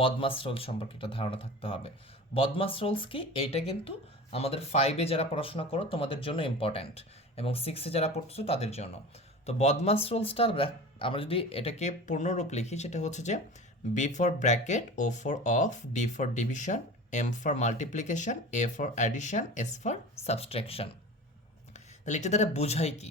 বদমাস রোল সম্পর্কে একটা ধারণা থাকতে হবে। বদমাস রোলস কি? এইটা কিন্তু আমাদের ফাইভে যারা পড়াশোনা করো, তোমাদের জন্য ইম্পর্ট্যান্ট এবং সিক্সে যারা পড়তেছো, তাদের জন্য। তো বদমাস রোলসটার আমরা যদি এটাকে পূর্ণরূপ লিখি, সেটা হচ্ছে যে B for bracket O for of D for division M for multiplication A for addition S for subtraction তাহলে এটা দ্বারা বোঝাই কি?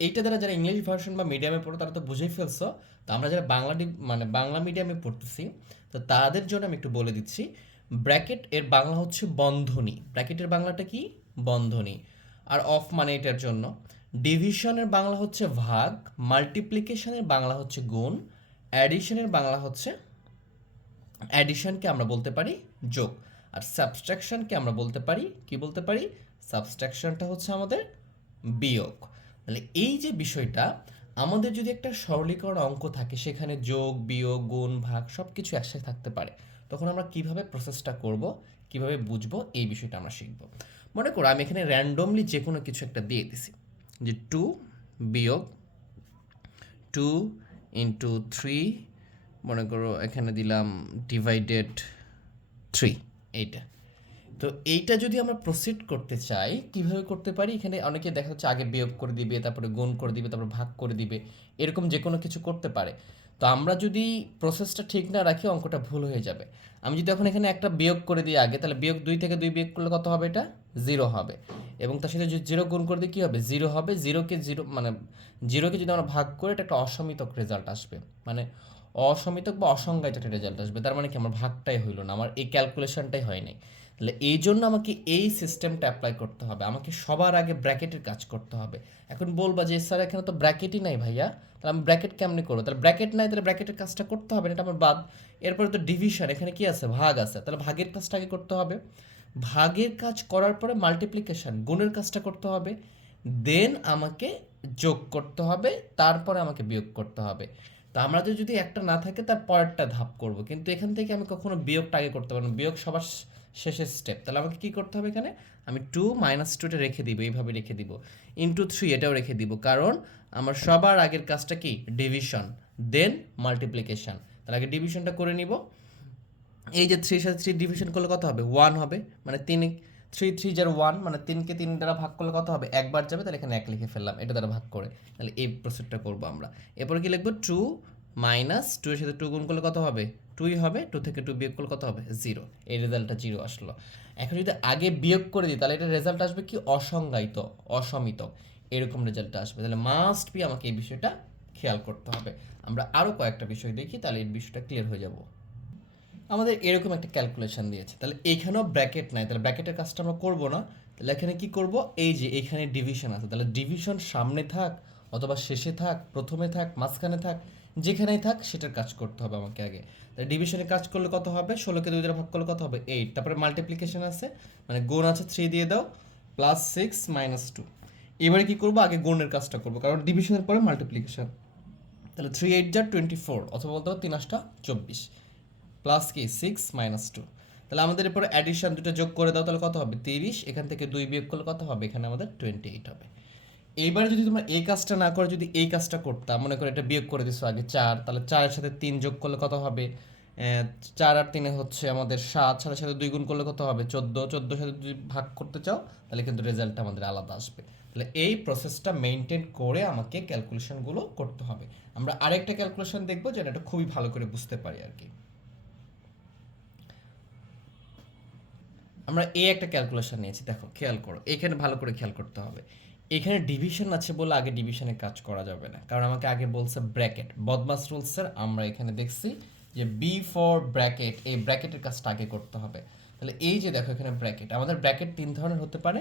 এইটা দ্বারা যারা ইংলিশ ভার্সন বা মিডিয়ামে পড়ো, তারা তো বুঝেই ফেলছো। তো আমরা যারা বাংলাটি মানে বাংলা মিডিয়ামে পড়তেছি, তো তাদের জন্য আমি একটু বলে দিচ্ছি। ব্র্যাকেট এর বাংলা হচ্ছে বন্ধনী। ব্র্যাকেটের বাংলাটা কি? বন্ধনী। আর অফ মানে এটার জন্য। ডিভিশনের বাংলা হচ্ছে ভাগ মাল্টিপ্লিকেশনের বাংলা হচ্ছে গুণ অ্যাডিশনের বাংলা হচ্ছে অ্যাডিশনকে আমরা বলতে পারি যোগ। আর সাবস্ট্রাকশনকে আমরা বলতে পারি, কি বলতে পারি? সাবস্ট্রাকশনটা হচ্ছে আমাদের বিয়োগ। তাহলে এই যে বিষয়টা, আমাদের যদি একটা সরলীকরণ অঙ্ক থাকে, সেখানে যোগ, বিয়োগ, গুণ, ভাগ সব কিছু একসাথে থাকতে পারে, তখন আমরা কীভাবে প্রসেসটা করব, কীভাবে বুঝব, এই বিষয়টা আমরা শিখব। মনে করো, আমি এখানে র্যান্ডমলি যে কোনো কিছু একটা দিয়ে দিছি, যে টু বিয়োগ টু ইন্টু থ্রি মনে করো এখানে দিলাম ডিভাইডেড থ্রি এইটা। তো এইটা যদি আমরা প্রসিড করতে চাই, কীভাবে করতে পারি? এখানে অনেকে দেখা যাচ্ছে আগে বিয়োগ করে দিবে, তারপরে গুণ করে দিবে, তারপরে ভাগ করে দিবে। এরকম যে কোনো কিছু করতে পারে। তো আমরা যদি প্রসেসটা ঠিক না রাখি, অঙ্কটা ভুল হয়ে যাবে। আমি যদি এখন এখানে একটা বিয়োগ করে দিই আগে, তাহলে বিয়োগ দুই থেকে দুই বিয়োগ করলে কত হবে এটা? জিরো হবে। এবং তার সাথে যদি জিরো গুণ করে দিই, কী হবে? জিরো হবে। জিরোকে জিরো মানে জিরোকে যদি আমরা ভাগ করে, এটা একটা অসমিতক রেজাল্ট আসবে। মানে অসমিতক বা অসংজ্ঞায়িত একটা রেজাল্ট আসবে। তার মানে কি? আমার ভাগটাই হইল না আমার এই ক্যালকুলেশনটাই হয় নাই। তাহলে এই জন্য আমাকে এই সিস্টেমটা অ্যাপ্লাই করতে হবে। আমাকে সবার আগে ব্র্যাকেটের কাজ করতে হবে। এখন বলবা যে স্যার এখানে তো ব্র্যাকেটই নাই ভাইয়া। তাহলে আমি ব্র্যাকেট কেমনি করব? তাহলে ব্র্যাকেট নাই তাহলে ব্র্যাকেটের কাজটা করতে হবে না, এটা আমার বাদ। এরপরে তো ডিভিশন এখানে কি আছে? ভাগ আছে। তাহলে ভাগের কাজটা আগে করতে হবে। ভাগের কাজ করার পরে মাল্টিপ্লিকেশন গুণের কাজটা করতে হবে। দেন আমাকে যোগ করতে হবে তারপরে আমাকে বিয়োগ করতে হবে। তো আমাদের যদি একটা না থাকে, তার পরেরটা ধাপ করব। কিন্তু এখান থেকে আমি কখনো বিয়োগটা আগে করতে পারব না। বিয়োগ সবার শেষের স্টেপ তাহলে আমাকে কি করতে হবে এখানে? আমি টু মাইনাস টুটা রেখে দিব, এইভাবে রেখে দিব। ইন্টু থ্রি এটাও রেখে দিব। কারণ আমার সবার আগের কাজটা কি? ডিভিশন দেন মাল্টিপ্লিকেশন তাহলে আগে ডিভিশনটা করে নিব। এই যে থ্রির সাথে থ্রি ডিভিশন করলে কত হবে? ওয়ান হবে। মানে তিন থ্রি থ্রি যার ওয়ান মানে তিনকে তিন দ্বারা ভাগ করলে কত হবে? একবার যাবে, তাহলে এখানে এক লিখে ফেললাম। এটা দ্বারা ভাগ করে তাহলে এই প্রসেসটা করব আমরা। এরপর কি লিখব? টু মাইনাস টু এর সাথে টু গুণ করলে কত হবে? টুই হবে টু থেকে টু বিয়োগ করলে কত হবে? জিরো এই রেজাল্টটা জিরো আসলো। এখন যদি আগে বিয়োগ করে দিই, তাহলে এটা রেজাল্ট আসবে কি? অসংজ্ঞায়িত, অসমিত। এরকম রেজাল্ট আসবে। তাহলে মাস্ট বি আমাকে এই বিষয়টা খেয়াল করতে হবে। আমরা আরও কয়েকটা বিষয় দেখি, তাহলে এই বিষয়টা ক্লিয়ার হয়ে যাব। আমাদের এরকম একটা ক্যালকুলেশন দিয়েছে। তাহলে এইখানেও ব্র্যাকেট নাই, তাহলে ব্র্যাকেটের কাজটা আমরা করব না। তাহলে এখানে কি করব? এই যে এখানে ডিভিশন আছে। তাহলে ডিভিশন সামনে থাক অথবা শেষে থাক, প্রথমে থাক, মাঝখানে থাক, যেখানেই থাক সেটার কাজ করতে হবে আমাকে আগে। তাহলে ডিভিশনে কাজ করলে কত হবে? ষোলোকে দুই দ্বারা ভাগ করলে কত হবে? এইট তারপরে মাল্টিপ্লিকেশন আছে মানে গুণ আছে থ্রি দিয়ে দাও প্লাস সিক্স মাইনাস টু এবারে কী করব? আগে গুণের কাজটা করব, কারণ ডিভিশনের পরে মাল্টিপ্লিকেশন তাহলে থ্রি এইট যার টোয়েন্টি ফোর অথবা বলতে পারো তিন আটটা চব্বিশ। প্লাস কি সিক্স মাইনাস টু তাহলে আমাদের এরপরে অ্যাডিশন দুটো যোগ করে দাও, তাহলে কত হবে? তিরিশ, এখান থেকে দুই বিয়োগ করলে কত হবে? এখানে আমাদের টোয়েন্টি এইট হবে। এইবারে যদি তোমরা এই কাজটা না করে, যদি এই কাজটা করতাম মনে করো এটা বিয়োগ করে দিছো আগে চার, তাহলে চারের সাথে তিন যোগ করলে কত হবে? চার আর তিনে হচ্ছে আমাদের সাত, সাতের সাথে দুই গুণ করলে কত হবে? চোদ্দ, চোদ্দোর সাথে যদি ভাগ করতে চাও, তাহলে কিন্তু রেজাল্টটা আমাদের আলাদা আসবে। তাহলে এই প্রসেসটা মেনটেন করে আমাকে ক্যালকুলেশনগুলো করতে হবে। আমরা আরেকটা ক্যালকুলেশন দেখব যেটা এটা খুবই ভালো করে বুঝতে পারি আর কি। আমরা এই একটা ক্যালকুলেশন নিয়েছি, দেখো, খেয়াল করো, এখানে ভালো করে খেয়াল করতে হবে। এখানে ডিভিশন আছে বলে আগে ডিভিশনে কাজ করা যাবে না, কারণ আমাকে আগে বলছে ব্র্যাকেট বদমাস রুলসের আমরা এখানে দেখছি যে বি ফর ব্র্যাকেট এই ব্র্যাকেটের কাজটা আগে করতে হবে। তাহলে এই যে দেখো এখানে ব্র্যাকেট আমাদের ব্র্যাকেট তিন ধরনের হতে পারে,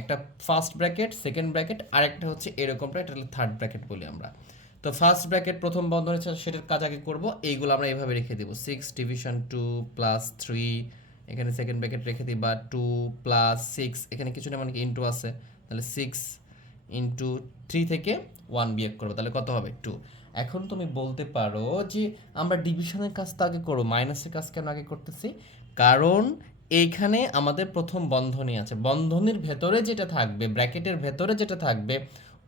একটা ফার্স্ট ব্র্যাকেট সেকেন্ড ব্র্যাকেট আর একটা হচ্ছে এরকমটা, এটা থার্ড ব্র্যাকেট বলি আমরা। তো ফার্স্ট ব্র্যাকেট প্রথম বন্ধনী ছিল সেটার কাজ আগে করব, এইগুলো আমরা এভাবে রেখে দেবো six division two plus three এখানে সেকেন্ড ব্র্যাকেট রেখে দিই, বা টু প্লাস সিক্স এখানে কিছু না মানে কি ইন্টু আছে। তাহলে সিক্স ইন্টু থ্রি থেকে ওয়ান বিয়োগ করব, তাহলে কত হবে? টু এখন তুমি বলতে পারো যে আমরা ডিভিশনের কাজটা আগে করব মাইনাসের কাজ কেন আগে করতেছি? কারণ এইখানে আমাদের প্রথম বন্ধনী আছে। বন্ধনীর ভেতরে যেটা থাকবে ব্র্যাকেটের ভেতরে যেটা থাকবে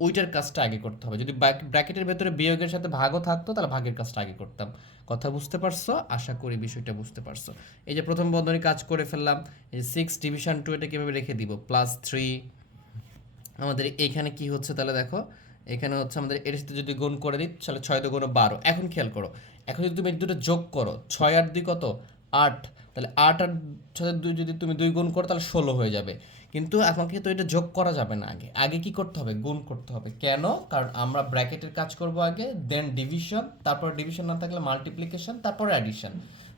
ওইটার কাজটা আগে করতে হবে। যদি ব্র্যাকেটের ভেতরে বিয়োগের সাথে ভাগও থাকতো, তাহলে ভাগের কাজটা আগে করতাম। কথা বুঝতে পারছ? আশা করি বিষয়টা বুঝতে পারছ। এই যে প্রথম বন্ধনী কাজ করে ফেললাম, এই সিক্স ডিভিশন টু এটা কীভাবে রেখে দিব? প্লাস থ্রি আমাদের এখানে কি হচ্ছে তাহলে দেখো? এখানে হচ্ছে আমাদের এর সাথে যদি গুণ করে দিই তাহলে ছয় দুগুণ বারো। এখন খেয়াল করো, এখন যদি তুমি এই দুটো যোগ করো, ছয় আট দুই কত? আট। তাহলে আট আর সাথে দুই যদি তুমি দুই গুণ করো, তাহলে ষোলো হয়ে যাবে। কিন্তু আমাকে তো এটা যোগ করা যাবে না আগে। আগে কি করতে হবে? গুণ করতে হবে। কেন? কারণ আমরা ব্র্যাকেটের কাজ করব আগে দেন ডিভিশন তারপর ডিভিশন না থাকলে মাল্টিপ্লিকেশন তারপর অ্যাডিশন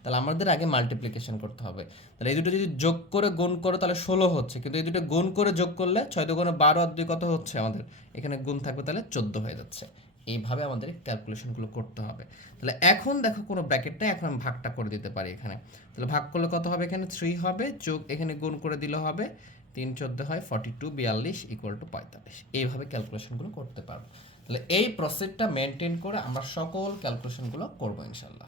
তাহলে আমাদের আগে মাল্টিপ্লিকেশন করতে হবে। তাহলে এই দুটো যদি যোগ করে গুণ করো, তাহলে ষোলো হচ্ছে। কিন্তু এই দুটো গুণ করে যোগ করলে ছয় দুগুণে বারো আর দুই কত হচ্ছে আমাদের? এখানে গুণ থাকবে তাহলে চোদ্দ হয়ে যাচ্ছে। এইভাবে আমাদের ক্যালকুলেশনগুলো করতে হবে। তাহলে এখন দেখো কোনো ব্র্যাকেটটা এখন আমি ভাগটা করে দিতে পারি এখানে। তাহলে ভাগ করলে কত হবে এখানে? থ্রি হবে। যোগ এখানে গুণ করে দিলে হবে। তিন চোদ্দ হয় ফর্টি টু বিয়াল্লিশ ইকুয়াল টু পঁয়তাল্লিশ। এইভাবে ক্যালকুলেশনগুলো করতে পারব। তাহলে এই প্রসেসটা মেনটেন করে আমরা সকল ক্যালকুলেশনগুলো করব ইনশাল্লাহ।